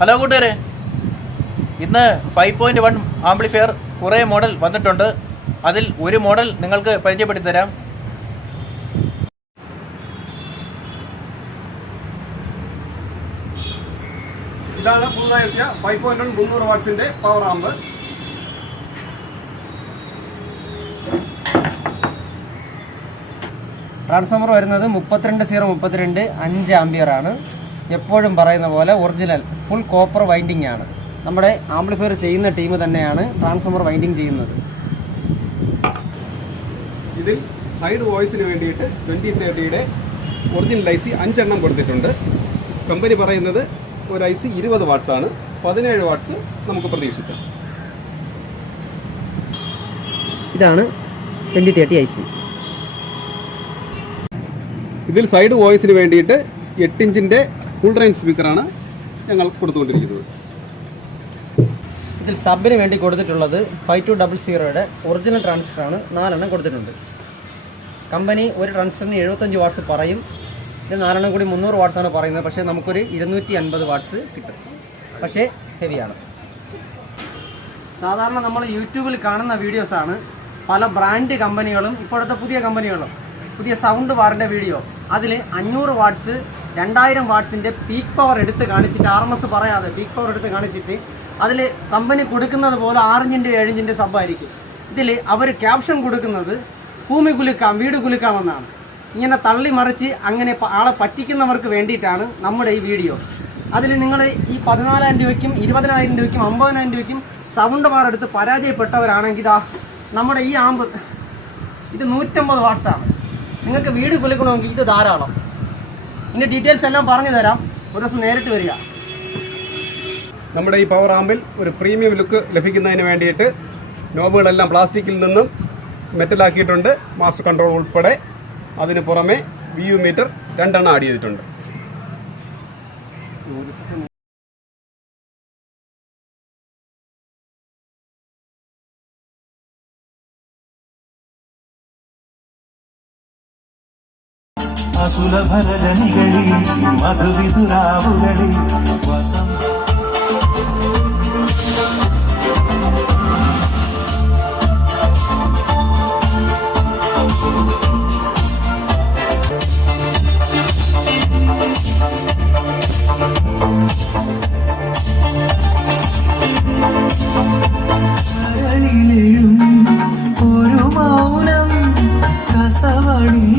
Hello കൂട്ടുകാരെ, ഇന്ന് 5.1 amplifier കുറേ മോഡൽ വന്നിട്ടുണ്ട്. അതിൽ ഒരു മോഡൽ നിങ്ങൾക്ക് പരിചയപ്പെടുത്തി തരാം. ഇതാണ് പുതുതായി എത്തിയ 5.1 300 വാട്ട്സിന്റെ പവർ ആമ്പ്. ട്രാൻസ്ഫോമർ വരുന്നത് 32.032 5 ആംപിയർ ആണ്. എപ്പോഴും പറയുന്ന പോലെ ഒറിജിനൽ ഫുൾ കോപ്പർ വൈൻഡിങ് ആണ്. നമ്മുടെ ആംപ്ലിഫയർ ചെയ്യുന്ന ടീം തന്നെയാണ് ട്രാൻസ്ഫോമർ വൈൻഡിങ് ചെയ്യുന്നത്. ഇതിൽ സൈഡ് വോയിസിന് വേണ്ടിയിട്ട് 2030യുടെ ഒറിജിനൽ IC 5 എണ്ണം കൊടുത്തിട്ടുണ്ട്. കമ്പനി പറയുന്നത് ഒരു IC 20 വാട്ട്സ് ആണ്. 17 വാട്ട്സ് നമുക്ക് പ്രതീക്ഷിക്കാം. ഇതാണ് 2030 IC. ഇതിൽ സൈഡ് വോയിസിന് വേണ്ടിയിട്ട് 8 ഇഞ്ചിന്റെ ഫുൾ റേഞ്ച് സ്പീക്കറാണ് ഞങ്ങൾ കൊടുത്തുകൊണ്ടിരിക്കുന്നത്. ഇതിൽ സബിന് വേണ്ടി കൊടുത്തിട്ടുള്ളത് 5200യുടെ ഒറിജിനൽ ട്രാൻസിസ്റ്ററാണ്. 4 എണ്ണം കൊടുത്തിട്ടുണ്ട്. കമ്പനി ഒരു ട്രാൻസിസ്റ്ററിന് 75 വാട്ട്സ് പറയും. ഇത് 4 എണ്ണം കൂടി 300 വാട്ട്സാണ് പറയുന്നത്. പക്ഷേ നമുക്കൊരു 250 വാട്ട്സ് കിട്ടും. പക്ഷേ ഹെവിയാണ്. സാധാരണ നമ്മൾ യൂട്യൂബിൽ കാണുന്ന വീഡിയോസാണ് പല ബ്രാൻഡ് കമ്പനികളും ഇപ്പോഴത്തെ പുതിയ കമ്പനികളും പുതിയ സൗണ്ട് ബാറിൻ്റെ വീഡിയോ. അതിൽ 500 വാട്ട്സ് 2000 വാട്ട്സിൻ്റെ പീക്ക് പവർ എടുത്ത് കാണിച്ചിട്ട്, RMS പറയാതെ പീക്ക് പവർ എടുത്ത് കാണിച്ചിട്ട് അതിൽ കമ്പനി കൊടുക്കുന്നത് പോലെ 6 ഇഞ്ചിൻ്റെ 7 ഇഞ്ചിൻ്റെ സബ്ബായിരിക്കും. ഇതിൽ അവർ ക്യാപ്ഷൻ കൊടുക്കുന്നത് ഭൂമി കുലുക്കാം വീട് കുലുക്കാമെന്നാണ്. ഇങ്ങനെ തള്ളി മറിച്ച് അങ്ങനെ ആളെ പറ്റിക്കുന്നവർക്ക് വേണ്ടിയിട്ടാണ് നമ്മുടെ ഈ വീഡിയോ. അതിൽ നിങ്ങൾ ഈ 14,000 രൂപയ്ക്കും 20,000 രൂപയ്ക്കും 50,000 രൂപയ്ക്കും സൗണ്ട് ബാർ എടുത്ത് പരാജയപ്പെട്ടവരാണെങ്കിൽ ഇതാ നമ്മുടെ ഈ ആമ്പ് ഇത് 150 വാട്ട്സാണ്. നിങ്ങൾക്ക് വീട് കുലുക്കണമെങ്കിൽ ഇത് ധാരാളം. ഇതിൻ്റെ ഡീറ്റെയിൽസ് എല്ലാം പറഞ്ഞു തരാം. ഒരു ദിവസം നേരിട്ട് വരിക. നമ്മുടെ ഈ പവർ ആമ്പിൽ ഒരു പ്രീമിയം ലുക്ക് ലഭിക്കുന്നതിന് വേണ്ടിയിട്ട് നോബുകളെല്ലാം പ്ലാസ്റ്റിക്കിൽ നിന്നും മെറ്റലാക്കിയിട്ടുണ്ട്. മാസ്റ്റർ കൺട്രോൾ ഉൾപ്പെടെ. അതിന് പുറമെ VU മീറ്റർ 2 എണ്ണം ആഡ് ചെയ്തിട്ടുണ്ട്. അസുലഭരജനികളിൽ മധുവിതുരാവുകളിൽ വസന്ത